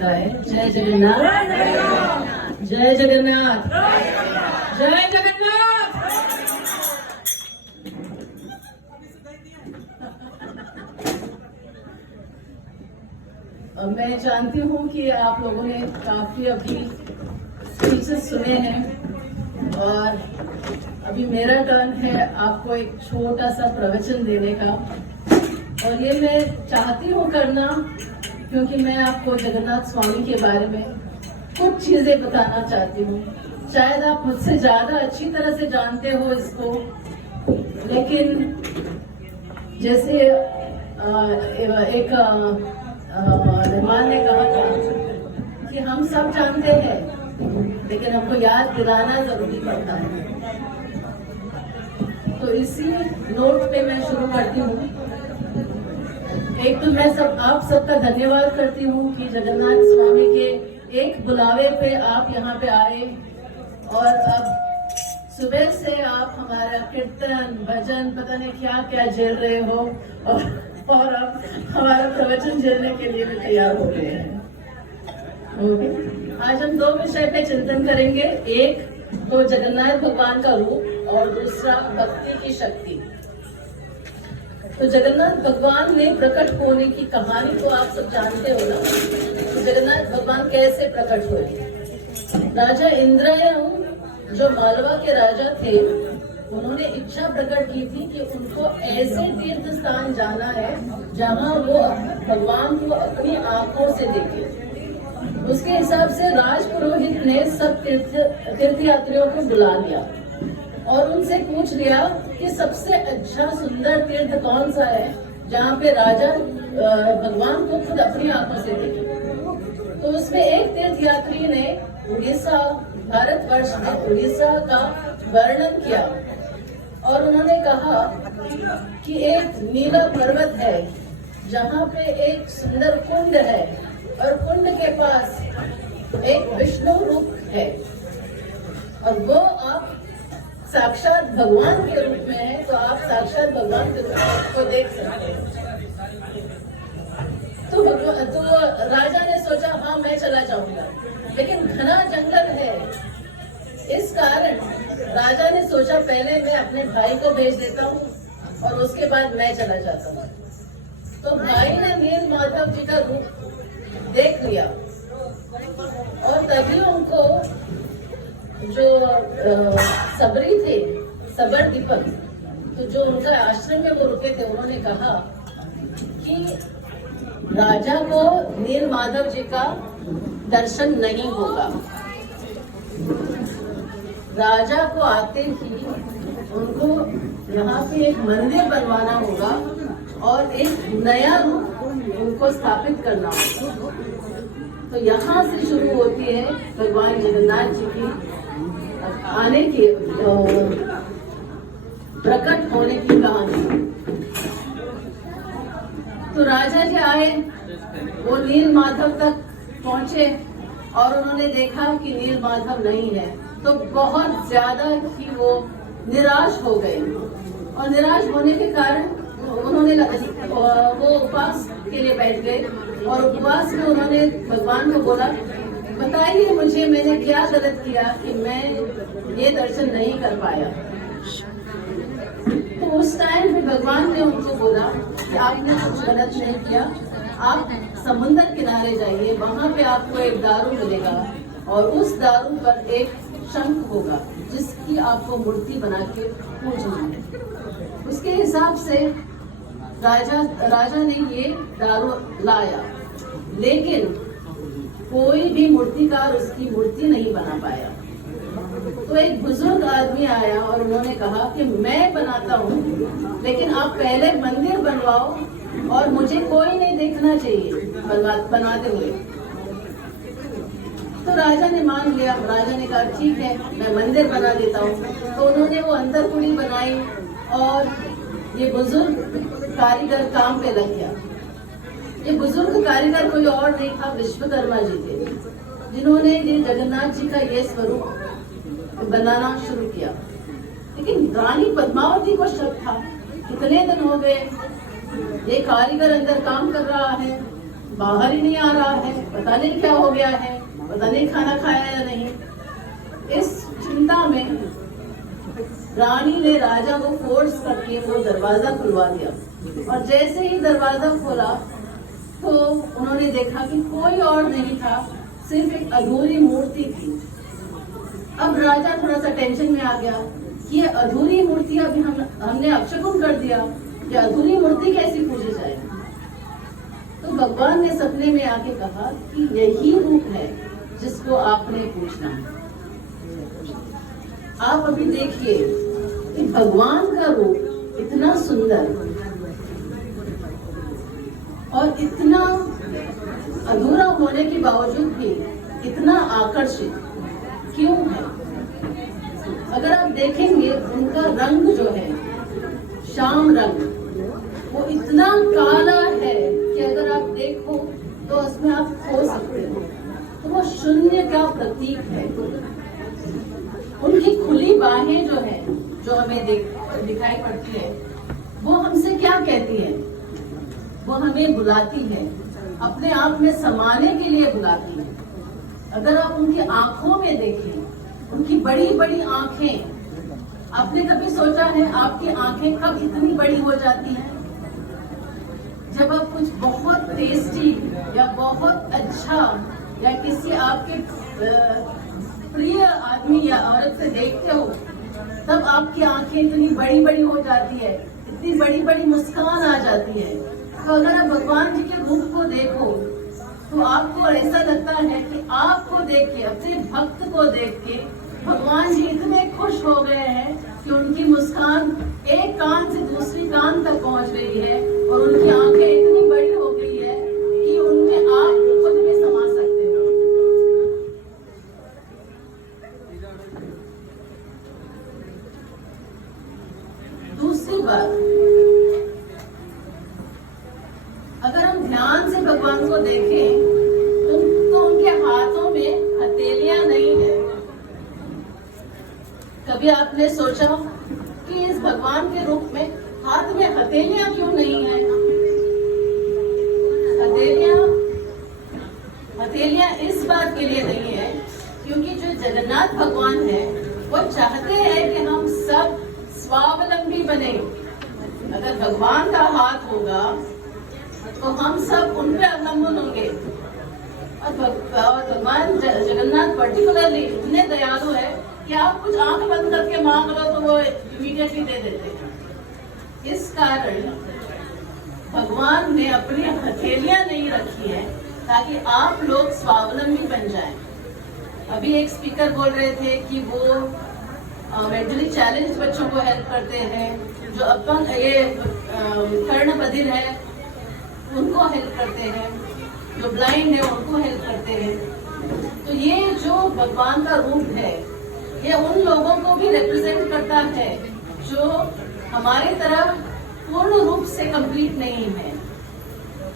देता है। जय जगन्नाथ, जय जगन्नाथ, जय जगन्नाथ। मैं जानती हूँ कि आप लोगों ने काफी अभी स्पीचेस सुने हैं और अभी मेरा टर्न है आपको एक छोटा सा प्रवचन देने का। और ये मैं चाहती हूँ करना क्योंकि मैं आपको जगन्नाथ स्वामी के बारे में कुछ चीजें बताना चाहती हूँ। शायद आप मुझसे ज्यादा अच्छी तरह से जानते हो इसको, लेकिन जैसे एक निर्माण ने कहा था कि हम सब जानते हैं लेकिन हमको याद दिलाना जरूरी पड़ता है। तो इसी नोट पे मैं शुरू करती हूँ। एक तो मैं आप सबका धन्यवाद करती हूँ कि जगन्नाथ स्वामी के एक बुलावे पे आप यहाँ पे आए और अब सुबह से आप हमारा कीर्तन भजन पता नहीं क्या क्या झेल रहे हो और अब हमारा प्रवचन झेलने के लिए भी तैयार हो गए हैं। आज हम दो विषय पे चिंतन करेंगे, एक तो जगन्नाथ भगवान का रूप और दूसरा भक्ति की शक्ति। तो जगन्नाथ भगवान ने प्रकट होने की कहानी तो आप सब जानते हो ना। तो जगन्नाथ भगवान कैसे प्रकट हुए? राजा इंद्रयन जो मालवा के राजा थे, उन्होंने इच्छा प्रकट की थी कि उनको ऐसे तीर्थ स्थान जाना है जहां वो भगवान को अपनी आंखों से देखे। उसके हिसाब से राजपुरोहित ने सब तीर्थ यात्रियों को बुला लिया और उनसे पूछ लिया कि सबसे अच्छा सुंदर तीर्थ कौन सा है जहाँ पे राजा भगवान को खुद अपनी आंखों से देखे। तो उसमें एक तीर्थ यात्री ने उड़ीसा, भारतवर्ष में उड़ीसा का वर्णन किया और उन्होंने कहा कि एक नीला पर्वत है जहाँ पे एक सुंदर कुंड है और कुंड के पास एक विष्णु रूप है और वो आप साक्षात भगवान के रूप में है, तो आप साक्षात भगवान के रूप में को देख सकते हैं। तो राजा ने सोचा हाँ मैं चला जाऊंगा, लेकिन घना जंगल है। इस कारण राजा ने सोचा पहले मैं अपने भाई को भेज देता हूँ और उसके बाद मैं चला जाता हूँ। तो भाई ने नील माधव जी का रूप देख लिया और तभी उनको जो सबरी थे, सबर दीपक, तो जो उनका आश्रम में वो रुके थे, उन्होंने कहा कि राजा को नील माधव जी का दर्शन नहीं होगा। राजा को आते ही उनको यहाँ पे एक मंदिर बनवाना होगा और एक नया रूप उनको स्थापित करना होगा। तो यहाँ से शुरू होती है भगवान जगन्नाथ जी की आने की प्रकट होने की कहानी। तो राजा जी आए, वो नील माधव तक पहुंचे और उन्होंने देखा कि नील माधव नहीं है, तो बहुत ज्यादा ही वो निराश हो गए और निराश होने के कारण उन्होंने वो उपवास के लिए बैठ गए और उपवास में उन्होंने भगवान को बोला बताइए मुझे मैंने क्या गलत किया कि मैं ये दर्शन नहीं कर पाया। तो उस टाइम पे भगवान ने उनको बोला कि आपने कुछ गलत नहीं किया, आप समुद्र किनारे जाइए, वहां पे आपको एक दारू मिलेगा और उस दारू पर एक शंख होगा जिसकी आपको मूर्ति बना के पूजना है। उसके हिसाब से राजा ने ये दारू लाया, लेकिन कोई भी मूर्तिकार उसकी मूर्ति नहीं बना पाया। तो एक बुजुर्ग आदमी आया और उन्होंने कहा कि मैं बनाता हूँ, लेकिन आप पहले मंदिर बनवाओ और मुझे कोई नहीं देखना चाहिए बनाते हुए। तो राजा ने मान लिया। राजा ने कहा ठीक है मैं मंदिर बना देता हूँ। तो उन्होंने वो अंतरकुड़ी बनाई और ये बुजुर्ग कारीगर काम पे लग गया। ये बुजुर्ग कारीगर कोई और नहीं था, विश्वकर्मा जी थे, जिन्होंने ये जगन्नाथ जी का ये स्वरूप बनाना शुरू किया। लेकिन रानी पद्मावती को शक था, कितने दिन हो गए ये कारीगर अंदर काम कर रहा है, बाहर ही नहीं आ रहा है, पता नहीं क्या हो गया है, पता नहीं खाना खाया या नहीं। इस चिंता में रानी ने राजा को फोर्स करके वो दरवाजा खुलवा दिया, और जैसे ही दरवाजा खोला तो उन्होंने देखा कि कोई और नहीं था, सिर्फ एक अधूरी मूर्ति थी। अब राजा थोड़ा सा टेंशन में आ गया कि ये अधूरी मूर्ति अभी हमने अपशकुन कर दिया, ये अधूरी मूर्ति कैसी पूजी जाए। तो भगवान ने सपने में आके कहा कि यही रूप है जिसको आपने पूछना है। आप अभी देखिए कि भगवान का रूप इतना सुंदर और इतना अधूरा होने के बावजूद भी इतना आकर्षित क्यों है। अगर आप देखेंगे उनका रंग जो है श्याम रंग, वो इतना काला है कि अगर आप देखो तो उसमें आप खो सकते हो। तो वो शून्य का प्रतीक है। उनकी खुली बाहें जो है, जो हमें दिखाई पड़ती है, वो हमसे क्या कहती है? वो हमें बुलाती है, अपने आप में समाने के लिए बुलाती है। अगर आप उनकी आंखों में देखें, उनकी बड़ी बड़ी आंखें, आपने कभी सोचा है आपकी आंखें कब इतनी बड़ी हो जाती हैं? जब आप कुछ बहुत टेस्टी या बहुत अच्छा या किसी आपके प्रिय आदमी या औरत से देखते हो, तब आपकी आंखें इतनी बड़ी बड़ी हो जाती है, इतनी बड़ी बड़ी मुस्कान आ जाती है। तो अगर आप भगवान जी के रूप को देखो तो आपको ऐसा लगता है कि आपको देख के, अपने भक्त को देख के भगवान जी इतने खुश हो गए हैं कि उनकी मुस्कान एक कान से दूसरी कान तक पहुंच गई है, और उनकी आंखें इतनी बड़ी हो गई है कि उनमें आप खुद में समा सकते हो। दूसरी बात, अगर हम ध्यान से भगवान को देखें तो उनके हाथों में हथेलियां नहीं है। कभी आपने सोचा कि इस भगवान के रूप में हाथ में हथेलियां क्यों नहीं है? हथेलियां इस बात के लिए नहीं है क्योंकि जो जगन्नाथ भगवान है वो चाहते हैं कि हम सब स्वावलंबी बने। अगर भगवान का हाथ होगा तो हम सब उन पे अवलंबन होंगे। और भगवान जगन्नाथ पर्टिकुलरली इतने दयालु है कि आप कुछ आंख बंद करके मांग लो तो वो इमीडिएटली दे देते हैं। इस कारण भगवान ने अपनी हथेलियां नहीं रखी है ताकि आप लोग स्वावलंबी बन जाएं। अभी एक स्पीकर बोल रहे थे कि वो मेंटली चैलेंज बच्चों को हेल्प करते हैं, जो अपंग ये कर्ण बधिर है उनको हेल्प करते हैं, जो ब्लाइंड है उनको हेल्प करते हैं। तो ये जो भगवान का रूप है ये उन लोगों को भी रिप्रेजेंट करता है जो हमारे तरह पूर्ण रूप से कंप्लीट नहीं है,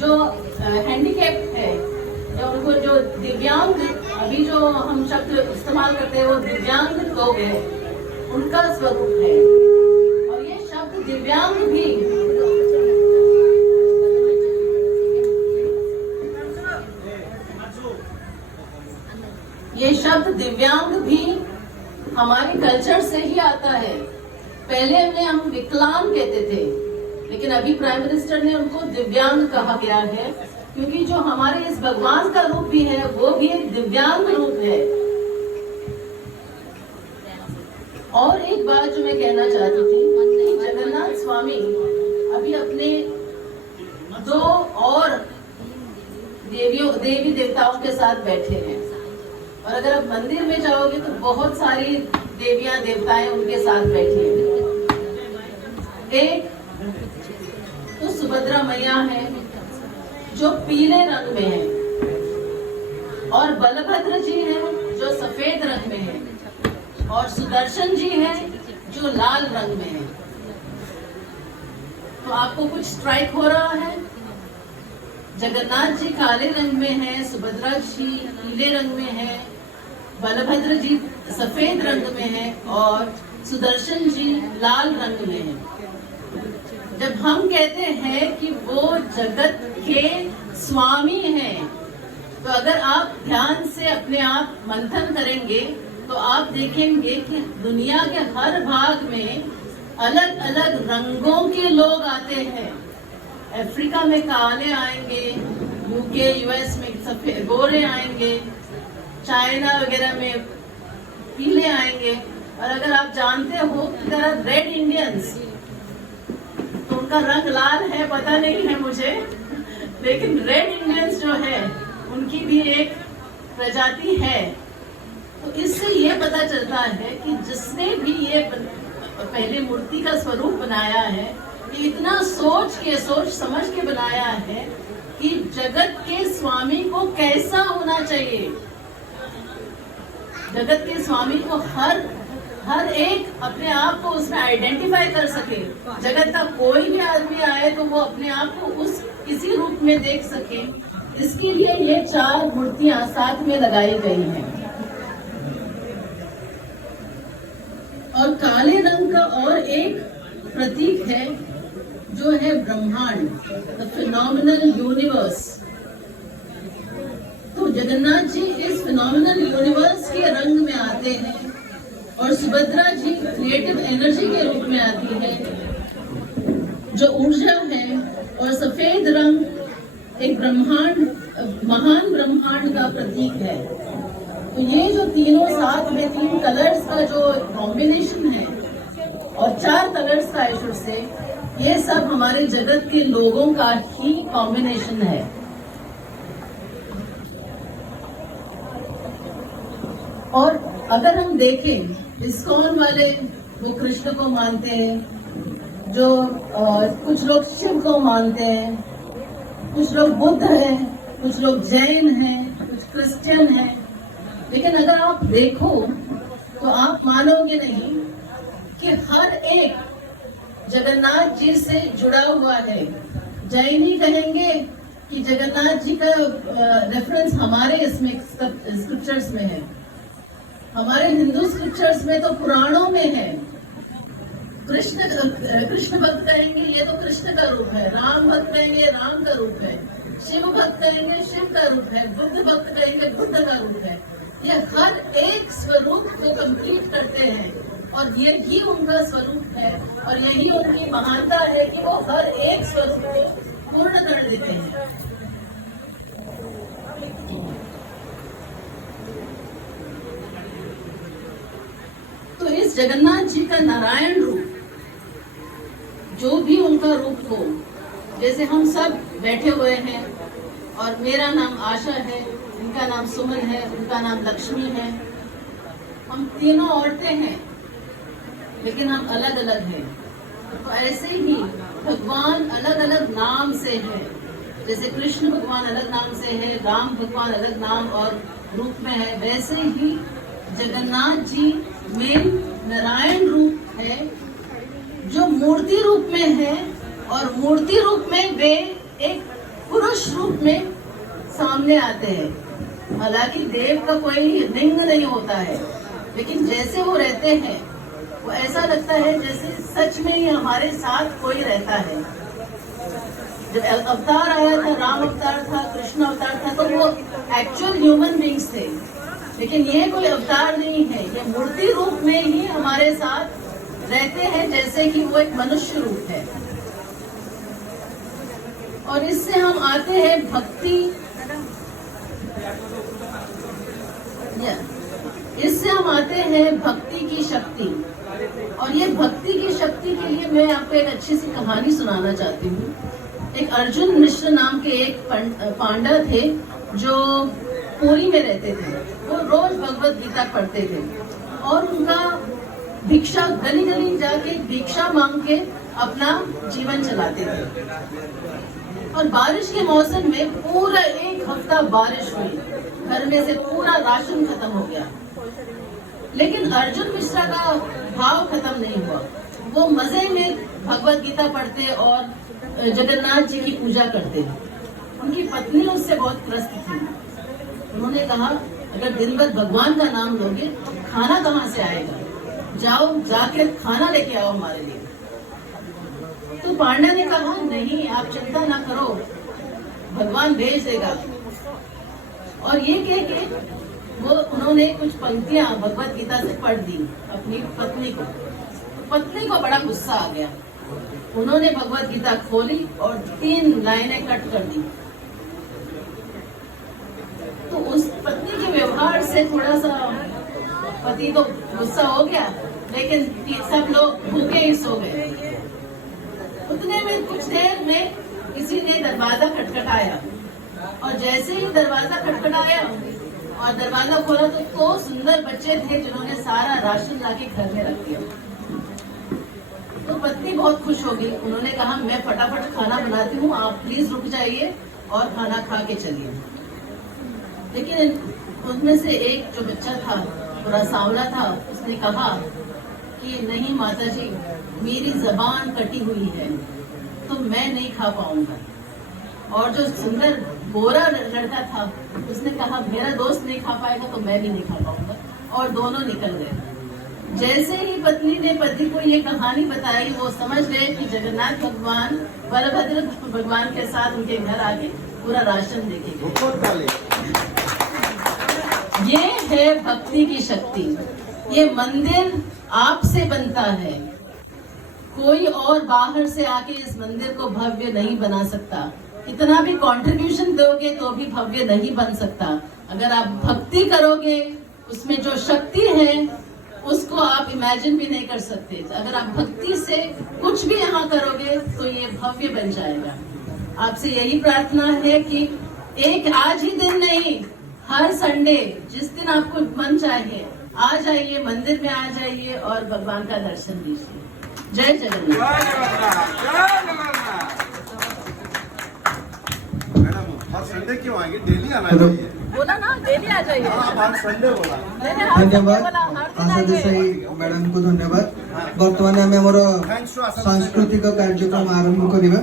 जो हैंडीकैप है, जो उनको जो दिव्यांग, अभी जो हम शब्द इस्तेमाल करते हैं वो दिव्यांग लोग हैं, उनका स्वरूप है। और ये शब्द दिव्यांग भी हमारे कल्चर से ही आता है। पहले हम विकलांग कहते थे, लेकिन अभी प्राइम मिनिस्टर ने उनको दिव्यांग कहा गया है, क्योंकि जो हमारे इस भगवान का रूप भी है वो भी एक दिव्यांग रूप है। और एक बात जो मैं कहना चाहती थी, जगन्नाथ स्वामी अभी अपने 2 और देवी देवताओं के साथ बैठे हैं, और अगर आप मंदिर में जाओगे तो बहुत सारी देवियां देवताएं उनके साथ बैठी हैं। एक तो सुभद्रा मैया है जो पीले रंग में है, और बलभद्र जी है जो सफेद रंग में है, और सुदर्शन जी है जो लाल रंग में है। तो आपको कुछ स्ट्राइक हो रहा है? जगन्नाथ जी काले रंग में है, सुभद्रा जी पीले रंग में है, बलभद्र जी सफेद रंग में है, और सुदर्शन जी लाल रंग में है। जब हम कहते हैं कि वो जगत के स्वामी हैं। तो अगर आप ध्यान से अपने आप मंथन करेंगे तो आप देखेंगे कि दुनिया के हर भाग में अलग अलग रंगों के लोग आते हैं। अफ्रीका में काले आएंगे, यूके यूएस में सफेद गोरे आएंगे, चाइना वगैरह में पीले आएंगे। और अगर आप जानते हो कि रेड इंडियंस, तो उनका रंग लाल है पता नहीं है मुझे, लेकिन रेड इंडियंस जो है उनकी भी एक प्रजाति है। तो इससे ये पता चलता है कि जिसने भी ये पहले मूर्ति का स्वरूप बनाया है, ये इतना सोच समझ के बनाया है कि जगत के स्वामी को कैसा होना चाहिए। जगत के स्वामी को हर एक अपने आप को उसमें आइडेंटिफाई कर सके। जगत का कोई भी आदमी आए तो वो अपने आप को उस किसी रूप में देख सके। इसके लिए ये 4 मूर्तियां साथ में लगाई गई हैं। और काले रंग का और एक प्रतीक है जो है ब्रह्मांड, द फिनोमिनल यूनिवर्स। तो जगन्नाथ जी इस फिनोमिनल यूनिवर्स के रंग में आते हैं और सुभद्रा जी क्रिएटिव एनर्जी के रूप में आती है, जो ऊर्जा है। और सफेद रंग एक महान ब्रह्मांड का प्रतीक है। तो ये जो तीनों साथ में 3 कलर्स का जो कॉम्बिनेशन है और 4 कलर्स का आई से, ये सब हमारे जगत के लोगों का ही कॉम्बिनेशन है। और अगर हम देखें इस्कॉन वाले वो कृष्ण को मानते हैं, जो कुछ लोग शिव को मानते हैं, कुछ लोग बुद्ध हैं, कुछ लोग जैन हैं, कुछ क्रिश्चियन हैं। लेकिन अगर आप देखो तो आप मानोगे नहीं कि हर एक जगन्नाथ जी से जुड़ा हुआ है। जैन ही कहेंगे कि जगन्नाथ जी का रेफरेंस हमारे इसमें स्क्रिप्चर्स में है, हमारे हिंदू स्क्रिप्चर्स में तो पुराणों में है। कृष्ण भक्त कहेंगे ये तो कृष्ण का रूप है, राम भक्त कहेंगे राम का रूप है, शिव भक्त कहेंगे शिव का रूप है, बुद्ध भक्त कहेंगे बुद्ध का रूप है। ये हर एक स्वरूप को कंप्लीट करते हैं और ये ही उनका स्वरूप है और यही उनकी महानता है कि वो हर एक स्वरूप को पूर्ण कर देते हैं। तो इस जगन्नाथ जी का नारायण रूप, जो भी उनका रूप हो, जैसे हम सब बैठे हुए हैं और मेरा नाम आशा है, इनका नाम सुमन है, उनका नाम लक्ष्मी है, हम तीनों औरतें हैं लेकिन हम अलग अलग हैं। तो ऐसे ही भगवान अलग अलग नाम से है। जैसे कृष्ण भगवान अलग नाम से है, राम भगवान अलग नाम और रूप में है, वैसे ही जगन्नाथ जी में नारायण रूप है जो मूर्ति रूप में है। और मूर्ति रूप में वे एक पुरुष रूप में सामने आते हैं। हालांकि देव का कोई लिंग नहीं होता है, लेकिन जैसे वो रहते हैं वो ऐसा लगता है जैसे सच में ही हमारे साथ कोई रहता है। जब अवतार आया था, राम अवतार था, कृष्ण अवतार था, तो वो एक्चुअल ह्यूमन बींग्स थे। लेकिन ये कोई अवतार नहीं है, ये मूर्ति रूप में ही हमारे साथ रहते हैं, जैसे कि वो एक मनुष्य रूप है। और इससे हम आते हैं भक्ति, इससे हम आते हैं भक्ति की शक्ति। और ये भक्ति की शक्ति के लिए मैं आपको एक अच्छी सी कहानी सुनाना चाहती हूँ। एक अर्जुन मिश्र नाम के एक पांडा थे जो पुरी में रहते थे। वो रोज भगवत गीता पढ़ते थे और उनका भिक्षा गली गली जाके भिक्षा मांग के अपना जीवन चलाते थे। और बारिश के मौसम में पूरा 1 हफ्ता बारिश हुई, घर में से पूरा राशन खत्म हो गया। लेकिन अर्जुन मिश्रा का भाव खत्म नहीं हुआ। वो मजे में भगवत गीता पढ़ते और जगन्नाथ जी की पूजा करते। उनकी पत्नी उससे बहुत त्रस्त थी। उन्होंने कहा, अगर दिन भर भगवान का नाम लोगे तो खाना कहाँ से आएगा, जाओ जाके खाना लेके आओ हमारे लिए। तो पांडा ने कहा, नहीं आप चिंता ना करो, भगवान भेज देगा। और ये कह के वो उन्होंने कुछ पंक्तियां भगवत गीता से पढ़ दी अपनी पत्नी को। पत्नी को बड़ा गुस्सा आ गया, उन्होंने भगवत गीता खोली और 3 लाइनें कट कर दी। तो उस पत्नी के व्यवहार से थोड़ा सा पति तो गुस्सा हो गया, लेकिन सब लोग भूखे ही सो गए। उतने में कुछ देर में किसी ने दरवाजा खटखटाया, और जैसे ही दरवाजा खटखटाया और दरवाजा खोला तो 2 सुंदर बच्चे थे जिन्होंने सारा राशन लाके घर में रख दिया। तो पत्नी बहुत खुश हो गई, उन्होंने कहा मैं फटाफट खाना बनाती हूँ, आप प्लीज रुक जाइए और खाना खा के चलिए। लेकिन उनमें से एक जो बच्चा था, थोड़ा सांवला था, उसने कहा कि नहीं माता जी, मेरी जबान कटी हुई है तो मैं नहीं खा पाऊंगा। और जो सुंदर गोरा लड़का था, उसने कहा मेरा दोस्त नहीं खा पाएगा तो मैं भी नहीं खा पाऊंगा, और दोनों निकल गए। जैसे ही पत्नी ने पति को ये कहानी बताई, वो समझ गए कि जगन्नाथ भगवान बलभद्र भगवान के साथ उनके घर आके पूरा राशन देके। ये है भक्ति की शक्ति। ये मंदिर आपसे बनता है, कोई और बाहर से आके इस मंदिर को भव्य नहीं बना सकता। कितना भी कंट्रीब्यूशन दोगे तो भी भव्य नहीं बन सकता। अगर आप भक्ति करोगे, उसमें जो शक्ति है उसको आप इमेजिन भी नहीं कर सकते। अगर आप भक्ति से कुछ भी यहाँ करोगे तो ये भव्य बन जाएगा। आपसे यही प्रार्थना है कि एक आज ही दिन नहीं, हर संडे जिस दिन आपको मन चाहे आ जाइए, मंदिर में आ जाइए और भगवान का दर्शन लीजिए। जय जगन्नाथ। मैडम हर संडे क्यों आएंगे? डेली आना चाहिए। बोला ना, डेली आ जाइए। हर संडे बोला। धन्यवाद आशा देसाई मैडम को धन्यवाद। बर्तमान आम सांस्कृतिक कार्यक्रम आरंभ करवा।